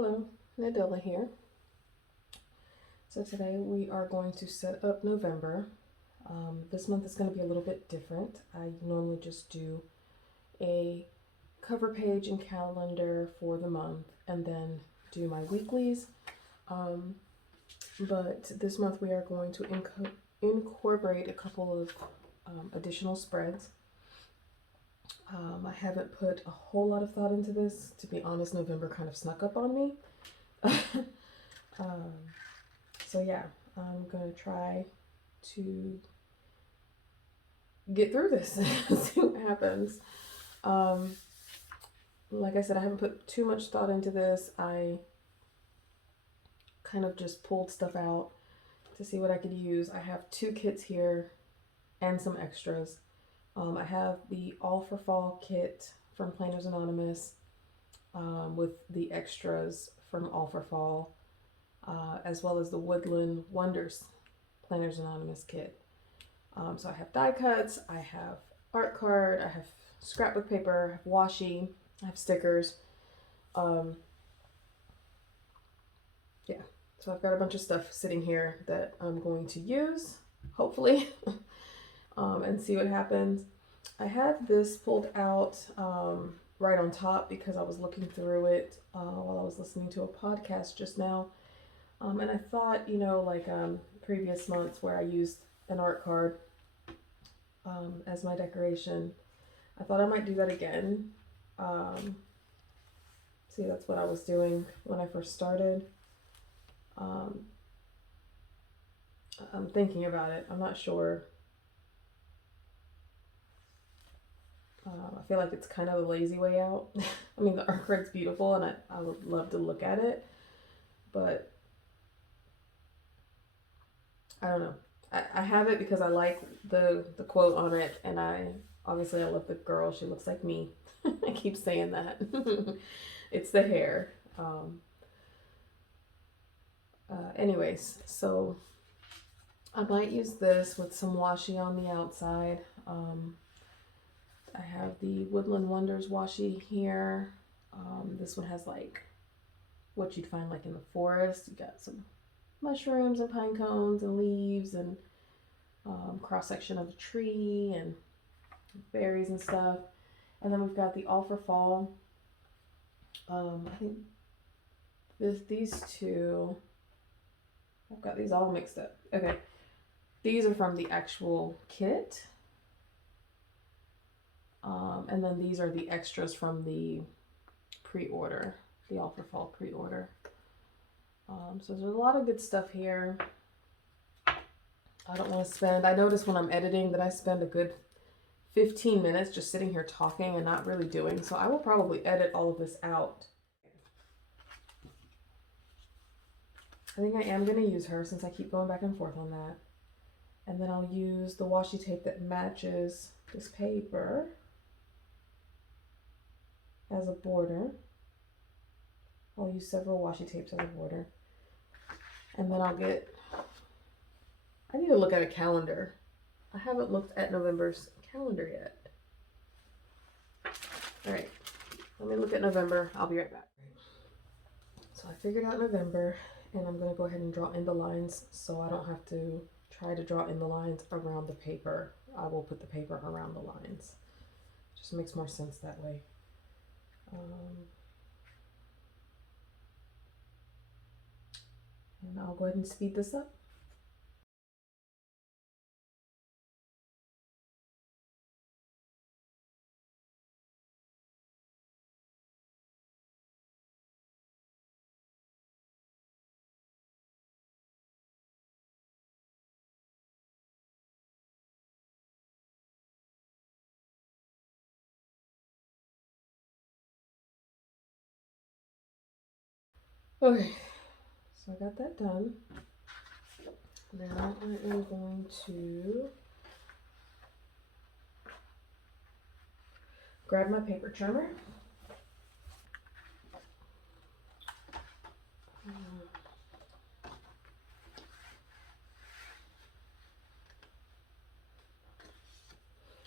Hello, Nadilla here. So today we are going to set up November. This month is going to be a little bit different. I normally just do a cover page and calendar for the month and then do my weeklies. But this month we are going to incorporate a couple of additional spreads. I haven't put a whole lot of thought into this. To be honest, November kind of snuck up on me. So yeah, I'm gonna try to get through this and see what happens. Like I said, I haven't put too much thought into this. I kind of just pulled stuff out to see what I could use. I have 2 kits here and some extras. I have the All for Fall kit from Planners Anonymous with the extras from All for Fall, as well as the Woodland Wonders Planners Anonymous kit. So I have die cuts, I have art card, I have scrapbook paper, I have washi, I have stickers. Yeah, so I've got a bunch of stuff sitting here that I'm going to use, hopefully, and see what happens. I had this pulled out right on top because I was looking through it while I was listening to a podcast just now. And I thought, like previous months where I used an art card as my decoration, I thought I might do that again. See, that's what I was doing when I first started. I'm thinking about it. I'm not sure. I feel like it's kind of a lazy way out. I mean, the art card's beautiful and I would love to look at it, but I don't know. I have it because I like the quote on it, and I love the girl. She looks like me. I keep saying that. It's the hair. Anyways, so I might use this with some washi on the outside. I have the Woodland Wonders washi here. This one has like what you'd find like in the forest. You got some mushrooms and pine cones and leaves and cross section of a tree and berries and stuff. And then we've got the All for Fall. I think these two, I've got these all mixed up. Okay, these are from the actual kit. And then these are the extras from the pre-order, the All for Fall pre-order. So there's a lot of good stuff here. I don't want to spend, I notice when I'm editing that I spend a good 15 minutes just sitting here talking and not really doing, so I will probably edit all of this out. I think I am going to use her since I keep going back and forth on that. And then I'll use the washi tape that matches this paper as a border. I'll use several washi tapes as a border. And then I need to look at a calendar. I haven't looked at November's calendar yet. All right, let me look at November. I'll be right back. So I figured out November, and I'm gonna go ahead and draw in the lines so I don't have to try to draw in the lines around the paper. I will put the paper around the lines. Just makes more sense that way. And I'll go ahead and speed this up. Okay, so I got that done. Now I am going to grab my paper trimmer.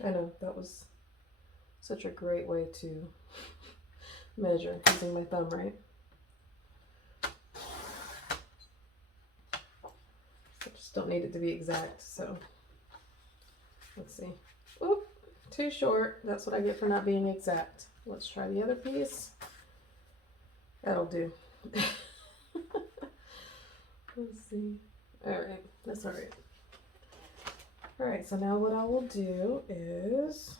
I know, that was such a great way to measure using my thumb, right? Just don't need it to be exact, so let's see. Oop, too short. That's what I get for not being exact. Let's try the other piece. That'll do. Let's see. Alright, that's alright. Alright, so now what I will do is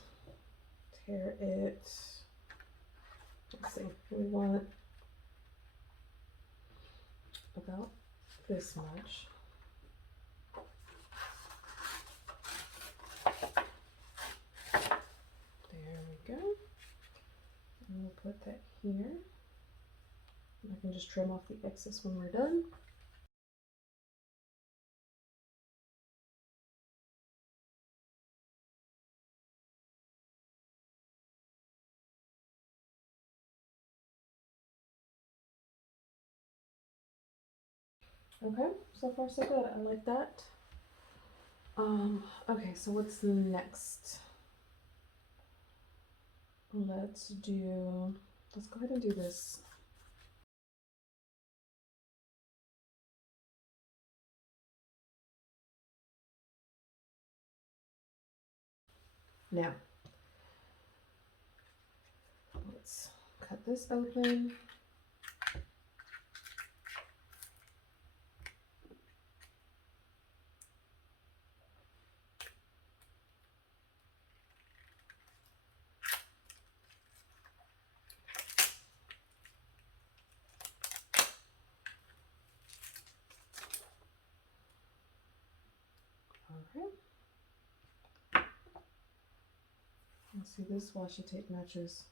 tear it. Let's see, we want about this much. There we go. And we'll put that here. I can just trim off the excess when we're done. Okay, so far so good. I like that. Okay, so what's next? Let's go ahead and do this. Now, let's cut this open. Okay. Let's see, this washi tape matches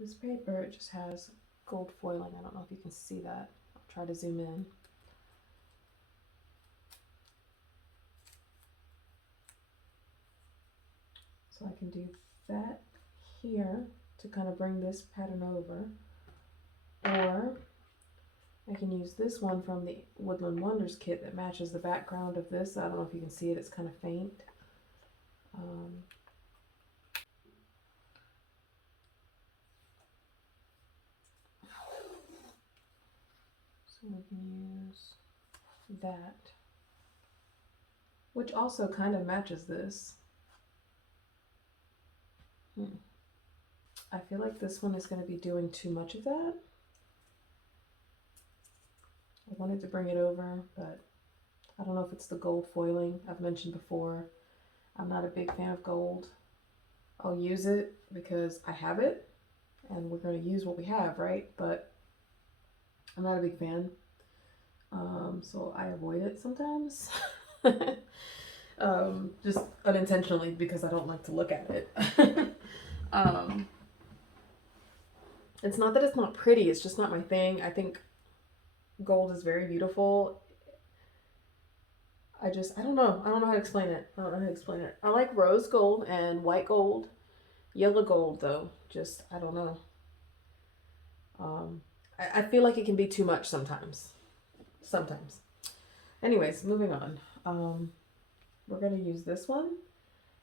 this paper. It just has gold foiling. I don't know if you can see that. I'll try to zoom in. So I can do that here to kind of bring this pattern over, or I can use this one from the Woodland Wonders kit that matches the background of this. I don't know if you can see it, it's kind of faint. So we can use that, which also kind of matches this. I feel like this one is going to be doing too much of that. I wanted to bring it over, but I don't know if it's the gold foiling. I've mentioned before, I'm not a big fan of gold. I'll use it because I have it, and we're going to use what we have, right? But I'm not a big fan, so I avoid it sometimes. Just unintentionally, because I don't like to look at it. It's not that it's not pretty, it's just not my thing. I think gold is very beautiful. I don't know how to explain it. I like rose gold and white gold. Yellow gold, though, just, I don't know. I feel like it can be too much sometimes. Anyways, moving on. We're going to use this one.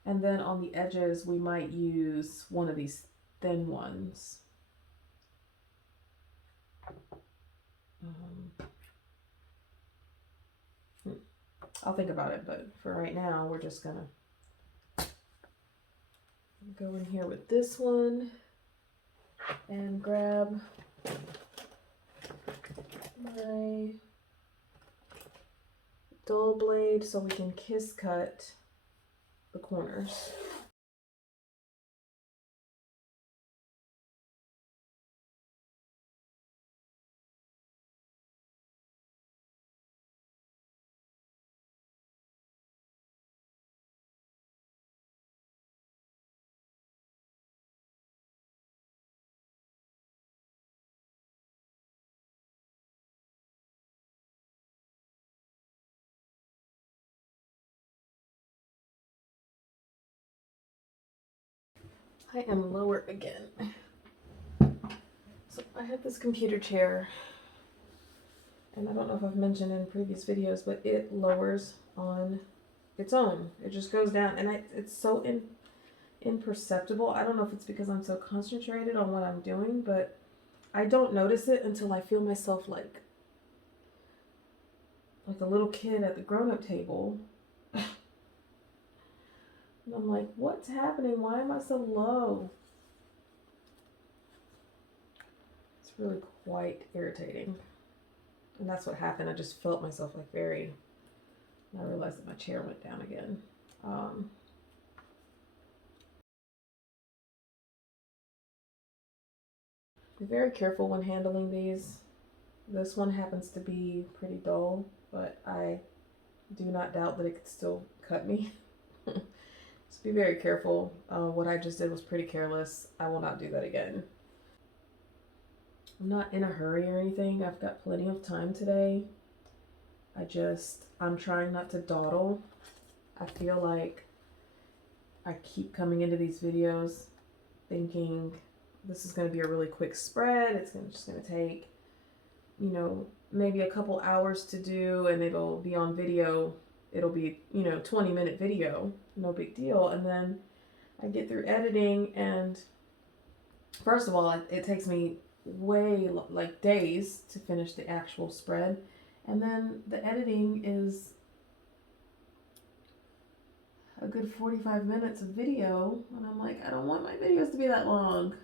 And then on the edges, we might use one of these thin ones. I'll think about it, but for right now, we're just going to go in here with this one and grab my dull blade so we can kiss cut the corners. I am lower again. So I have this computer chair, and I don't know if I've mentioned in previous videos, but it lowers on its own. It just goes down, and it's so imperceptible. I don't know if it's because I'm so concentrated on what I'm doing, but I don't notice it until I feel myself like like a little kid at the grown-up table. And I'm like, what's happening? Why am I so low? It's really quite irritating. And that's what happened. I just felt myself like very, I realized that my chair went down again. Be very careful when handling these. This one happens to be pretty dull, but I do not doubt that it could still cut me. So be very careful. What I just did was pretty careless. I will not do that again. I'm not in a hurry or anything. I've got plenty of time today. I'm trying not to dawdle. I feel like I keep coming into these videos thinking this is going to be a really quick spread. It's just going to take, you know, maybe a couple hours to do, and it'll be on video. It'll be, you know, 20-minute video, no big deal. And then I get through editing, and first of all, it takes me way like days to finish the actual spread. And then the editing is a good 45 minutes of video, and I'm like, I don't want my videos to be that long.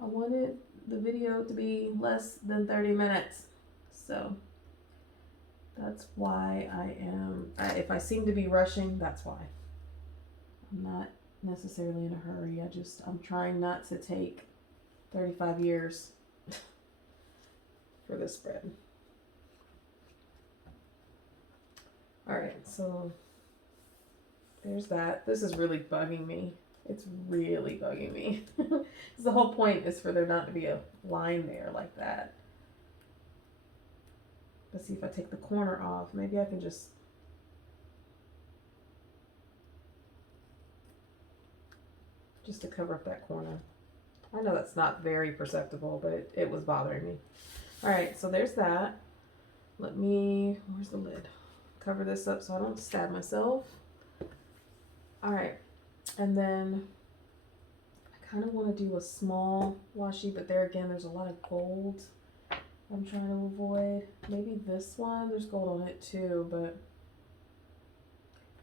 I wanted the video to be less than 30 minutes. So that's why if I seem to be rushing, that's why. I'm not necessarily in a hurry. I'm trying not to take 35 years for this spread. All right, so there's that. This is really bugging me. It's really bugging me. The whole point is for there not to be a line there like that. Let's see if I take the corner off. Maybe I can just to cover up that corner. I know that's not very perceptible, but it was bothering me. All right, so there's that. Where's the lid? Cover this up so I don't stab myself. All right, and then I kind of want to do a small washi, but there again, there's a lot of gold I'm trying to avoid. Maybe this one, there's gold on it too, but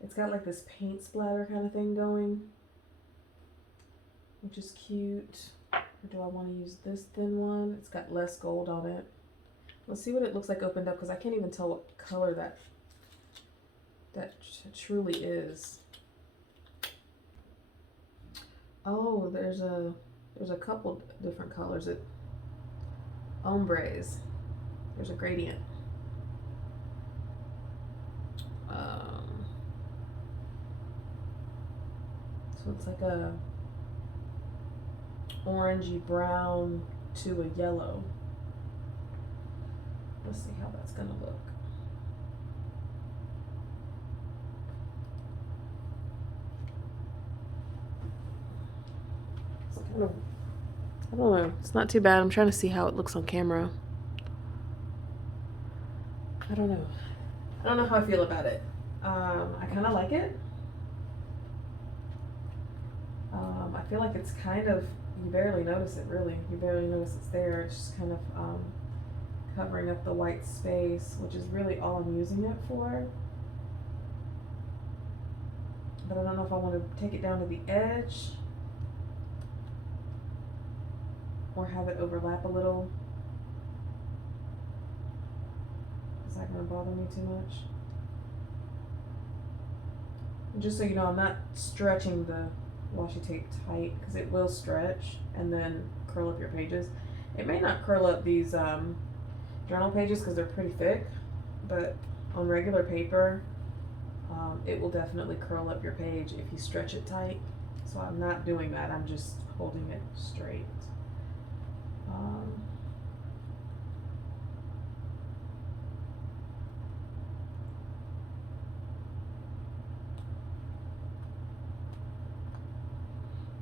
it's got like this paint splatter kind of thing going, which is cute. Or do I want to use this thin one? It's got less gold on it. Let's see what it looks like opened up, because I can't even tell what color that truly is. Oh, there's a couple different colors. Ombres. There's a gradient. So it's like a orangey brown to a yellow. Let's see how that's gonna look. It's kind of, I don't know, it's not too bad. I'm trying to see how it looks on camera. I don't know. I don't know how I feel about it. I kind of like it. I feel like it's kind of, you barely notice it really. You barely notice it's there. It's just kind of covering up the white space, which is really all I'm using it for. But I don't know if I want to take it down to the edge or have it overlap a little. Is that going to bother me too much? And just so you know, I'm not stretching the washi tape tight, because it will stretch and then curl up your pages. It may not curl up these journal pages because they're pretty thick, but on regular paper it will definitely curl up your page if you stretch it tight. So I'm not doing that. I'm just holding it straight.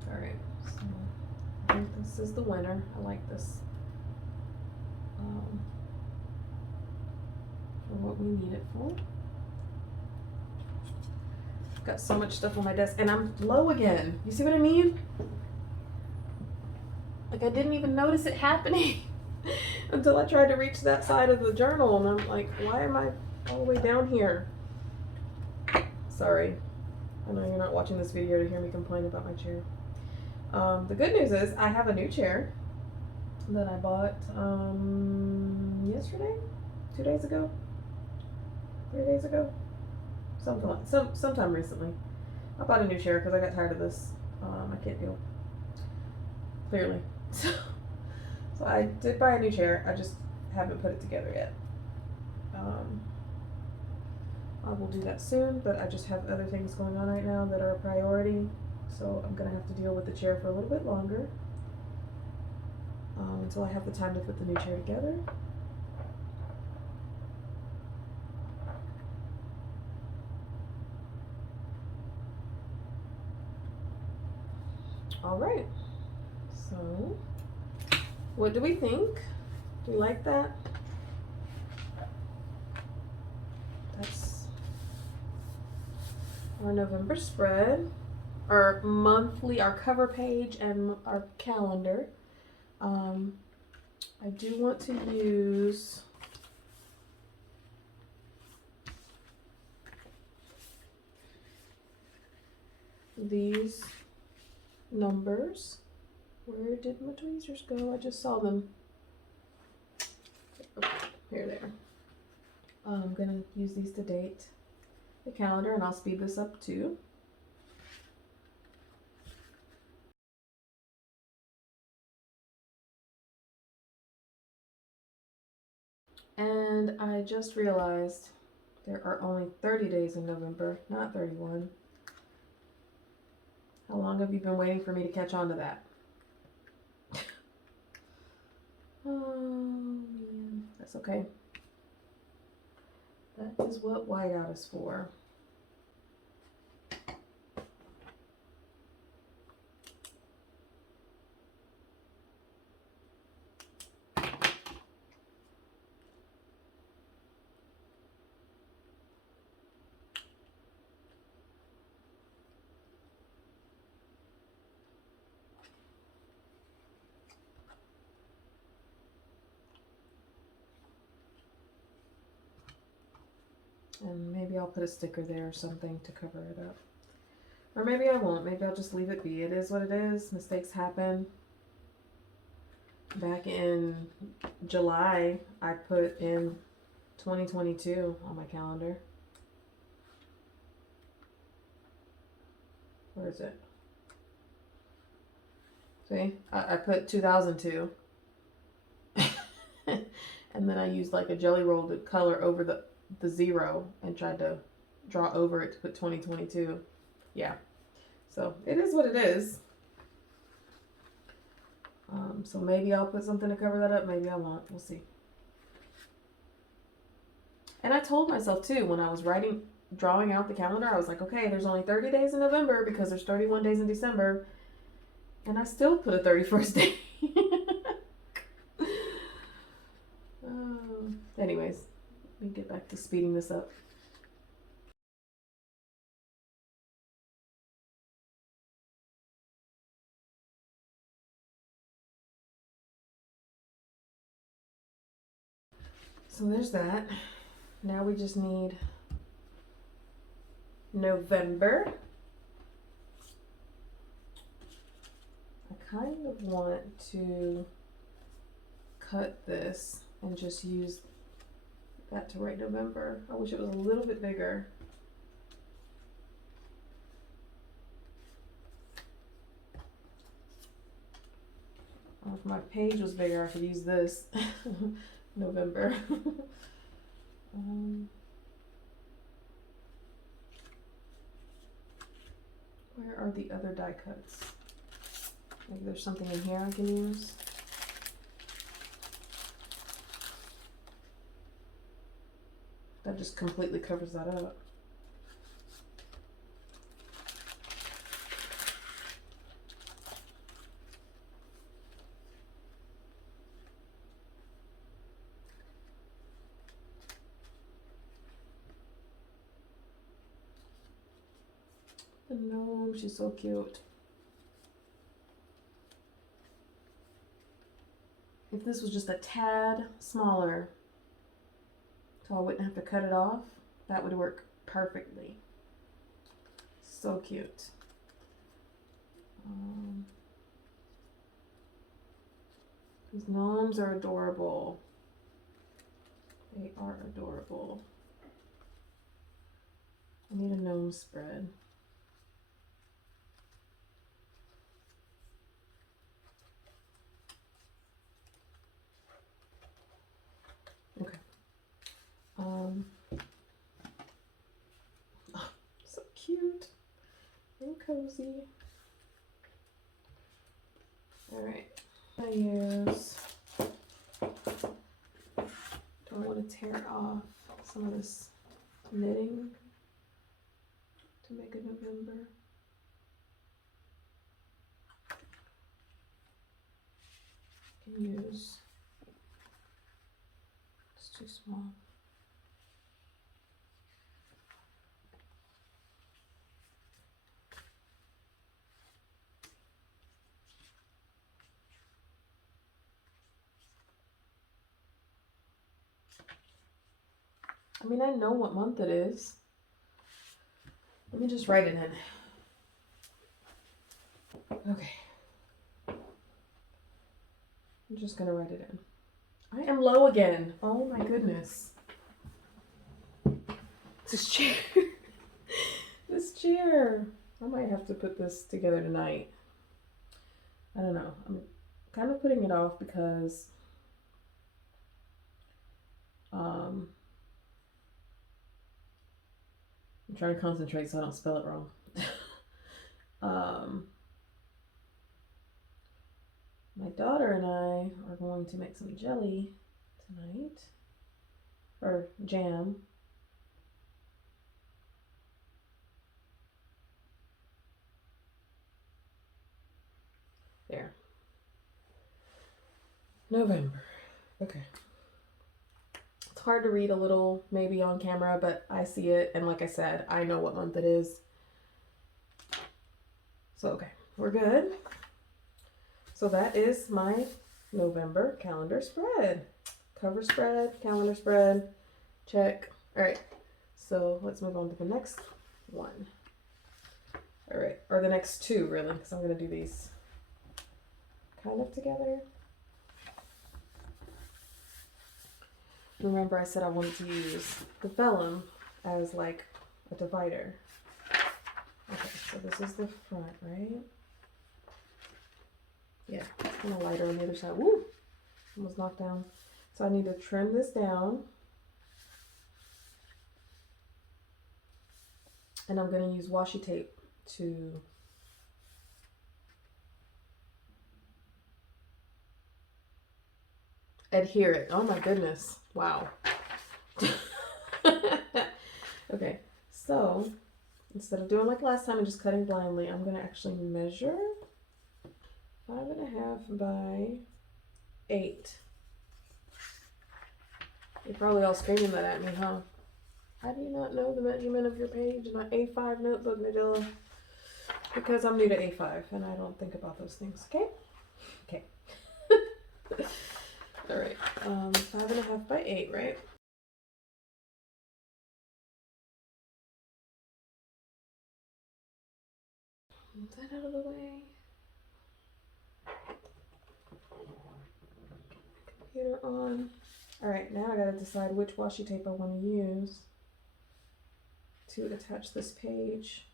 Alright, so I think this is the winner. I like this for what we need it for. I've got so much stuff on my desk, and I'm low again. You see what I mean? Like, I didn't even notice it happening until I tried to reach that side of the journal, and I'm like, why am I all the way down here. Sorry. I know you're not watching this video to hear me complain about my chair. The good news is I have a new chair that I bought yesterday, 2 days ago, 3 days ago, sometime recently. I bought a new chair because I got tired of this. I can't deal, clearly. So I did buy a new chair. I just haven't put it together yet. I will do that soon, but I just have other things going on right now that are a priority. So I'm gonna have to deal with the chair for a little bit longer until I have the time to put the new chair together. All right, so what do we think? Do you like that? That's our November spread, our monthly, our cover page, and our calendar. I do want to use these numbers. Where did my tweezers go? I just saw them. Okay, here they are. I'm gonna use these to date the calendar, and I'll speed this up too. And I just realized there are only 30 days in November, not 31. How long have you been waiting for me to catch on to that? Oh man, that's okay. That is what whiteout is for. And maybe I'll put a sticker there or something to cover it up. Or maybe I won't. Maybe I'll just leave it be. It is what it is. Mistakes happen. Back in July, I put in 2022 on my calendar. Where is it? See, I put 2002. And then I used like a jelly roll to color over the zero and tried to draw over it to put 2022. Yeah. So it is what it is. So maybe I'll put something to cover that up. Maybe I won't. We'll see. And I told myself too, when I was drawing out the calendar, I was like, okay, there's only 30 days in November because there's 31 days in December. And I still put a 31st day. Anyways, let me get back to speeding this up. So there's that. Now we just need November. I kind of want to cut this and just use that to write November. I wish it was a little bit bigger. If my page was bigger, I could use this. November. Where are the other die cuts? Maybe there's something in here I can use. That just completely covers that up. The gnome, she's so cute. If this was just a tad smaller, so I wouldn't have to cut it off. That would work perfectly. So cute. These gnomes are adorable. They are adorable. I need a gnome spread. Okay. Oh, so cute and cozy. All right. I use, don't want to tear off some of this knitting to make a November. I can use, it's too small. I mean, I know what month it is. Let me just write it in. Okay. I'm just gonna write it in. I am low again. Oh my goodness. This chair. This chair. I might have to put this together tonight. I don't know. I'm kind of putting it off because I'm trying to concentrate so I don't spell it wrong. My daughter and I are going to make some jelly tonight, or jam. There. November. Okay. It's hard to read a little maybe on camera, but I see it, and like I said, I know what month it is. So okay, we're good. So that is my November calendar spread. Cover spread, calendar spread, check. All right, so let's move on to the next one. All right, or the next two really, because I'm gonna do these kind of together. Remember I said I wanted to use the vellum as like a divider. Okay, so this is the front, right? Yeah, it's kind of lighter on the other side. Woo! Almost knocked down. So I need to trim this down. And I'm going to use washi tape to adhere it. Oh my goodness. Wow. Okay, so instead of doing like last time and just cutting blindly, I'm going to actually measure 5.5 by 8. You're probably all screaming that at me, huh? How do you not know the measurement of your page in an A5 notebook, Nadilla? Because I'm new to A5 and I don't think about those things, okay? Okay. All right, 5.5 by 8, right? Move that out of the way. Computer on. All right, now I gotta decide which washi tape I want to use to attach this page.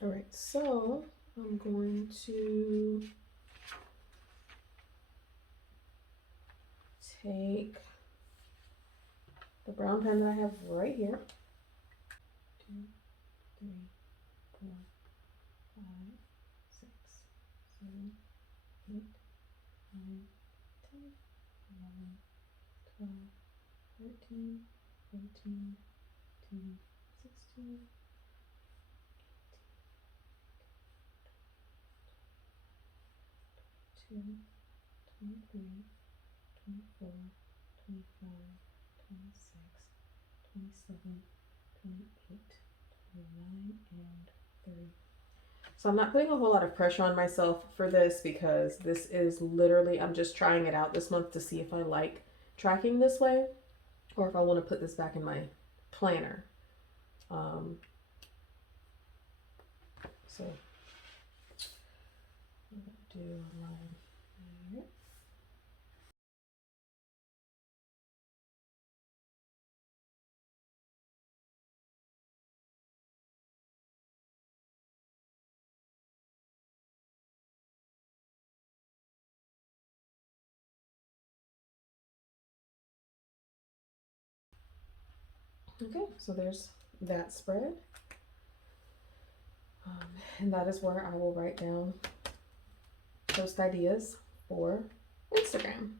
All right, so I'm going to take the brown pen that I have right here. 2, 3, 4, 5, 6, 7, 8, 9, 10, 11, 13, 14, 15, 16, 18, 23, 24, 25, 26, 27, 28, 29, and 30. So I'm not putting a whole lot of pressure on myself for this because this is literally, I'm just trying it out this month to see if I like tracking this way or if I want to put this back in my planner. So I'm going to do a line here. Okay, so there's that spread. And that is where I will write down post ideas for Instagram.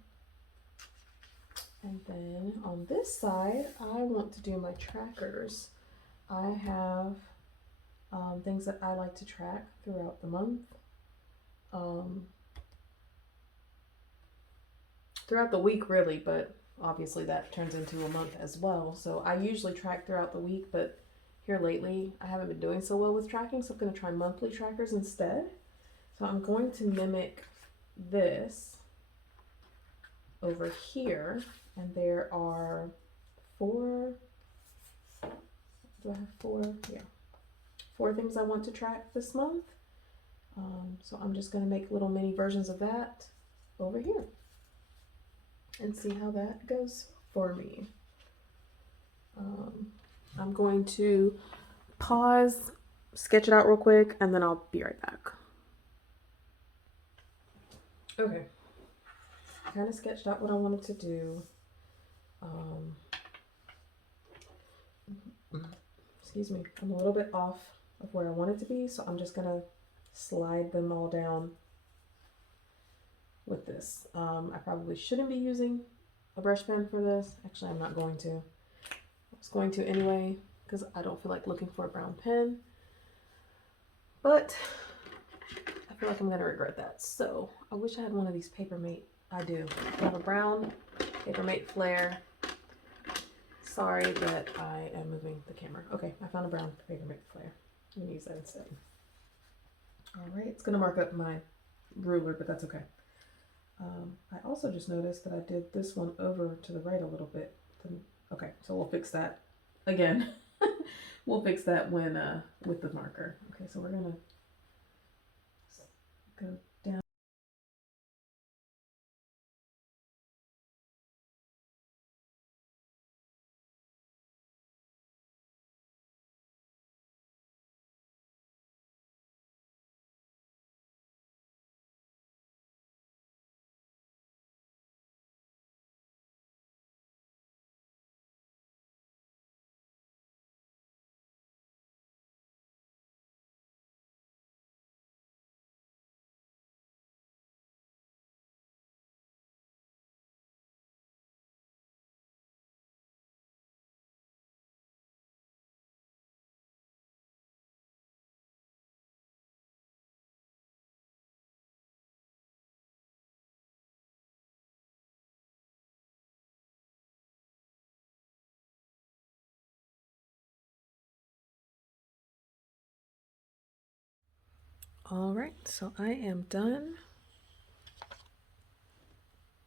And then on this side, I want to do my trackers. I have things that I like to track throughout the month. Throughout the week, really, but obviously that turns into a month as well. So I usually track throughout the week, but here lately I haven't been doing so well with tracking, so I'm going to try monthly trackers instead. So I'm going to mimic this over here, and there are four, do I have four? Yeah, four things I want to track this month. So I'm just going to make little mini versions of that over here and see how that goes for me. I'm going to pause, sketch it out real quick, and then I'll be right back. Okay, I kind of sketched out what I wanted to do. Excuse me, I'm a little bit off of where I want it to be, so I'm just gonna slide them all down with this. I probably shouldn't be using a brush pen for this. Actually, I'm not going to. I was going to anyway, because I don't feel like looking for a brown pen. But I feel like I'm going to regret that. So I wish I had one of these Papermate. I do. I have a brown Papermate Flare. Sorry that I am moving the camera. Okay, I found a brown Papermate Flare. I'm going to use that instead. Alright, it's going to mark up my ruler, but that's okay. I also just noticed that I did this one over to the right a little bit. Okay, so we'll fix that again. We'll fix that when with the marker. Okay, so we're gonna go down. All right, so I am done.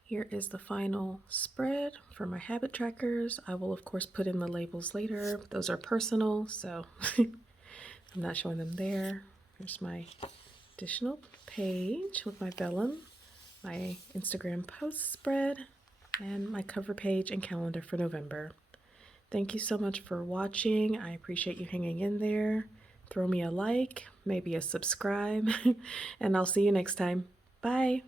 Here is the final spread for my habit trackers. I will of course put in the labels later. Those are personal, so I'm not showing them there. Here's my additional page with my vellum, my Instagram post spread, and my cover page and calendar for November. Thank you so much for watching. I appreciate you hanging in there. Throw me a like, maybe a subscribe, and I'll see you next time. Bye.